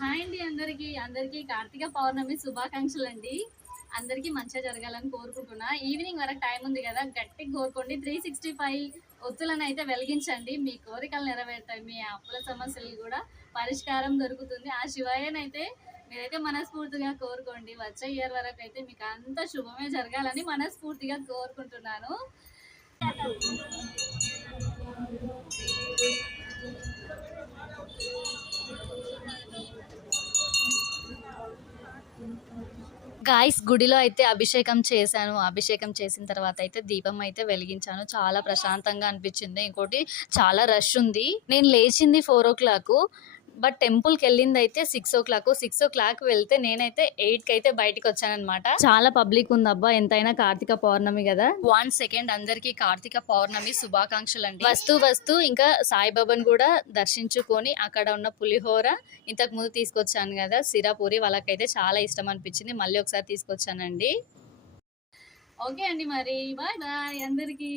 Hi అండి అందరికీ. అందరికీ కార్తీక పౌర్ణమి శుభాకాంక్షలు అండి అందరికీ మంచిగా జరగాలని కోరుకుంటున్నా. ఈవినింగ్ వరకు టైం ఉంది కదా గట్టిగా కోరుకోండి. త్రీ సిక్స్టీ ఫైవ్ ఒత్తులను అయితే వెలిగించండి. మీ కోరికలు నెరవేరుతాయి. మీ అప్పుల సమస్యలు కూడా పరిష్కారం దొరుకుతుంది. ఆ శివయ్యనైతే మీరైతే మనస్ఫూర్తిగా కోరుకోండి. వచ్చే ఇయర్ వరకు అయితే మీకు అంత శుభమే జరగాలని మనస్ఫూర్తిగా కోరుకుంటున్నాను. గాయస్ గుడిలో అయితే అభిషేకం చేశాను. అభిషేకం చేసిన తర్వాత అయితే దీపం అయితే వెలిగించాను. చాలా ప్రశాంతంగా అనిపించింది. ఇంకోటి చాలా రష్ ఉంది. నేను లేచింది ఫోర్ ఓ క్లాక్ బట్ టెంపుల్కి వెళ్ళింది అయితే six o'clock. Six o'clock వెళ్తే నేనైతే ఎయిట్కి అయితే బయటకు వచ్చానమాట చాలా పబ్లిక్ ఉంది అబ్బా ఎంతైనా కార్తీక పౌర్ణమి కదా. వన్ సెకండ్ అందరికి కార్తీక పౌర్ణమి శుభాకాంక్షలు అండి వస్తూ వస్తూ ఇంకా సాయిబాబాని కూడా దర్శించుకొని అక్కడ ఉన్న పులిహోర ఇంతకు ముందు తీసుకొచ్చాను కదా సిరాపూరి వాళ్ళకైతే చాలా ఇష్టం అనిపించింది. మళ్ళీ ఒకసారి తీసుకొచ్చానండి. ఓకే అండి మరి. బాయ్ బాయ్ అందరికీ.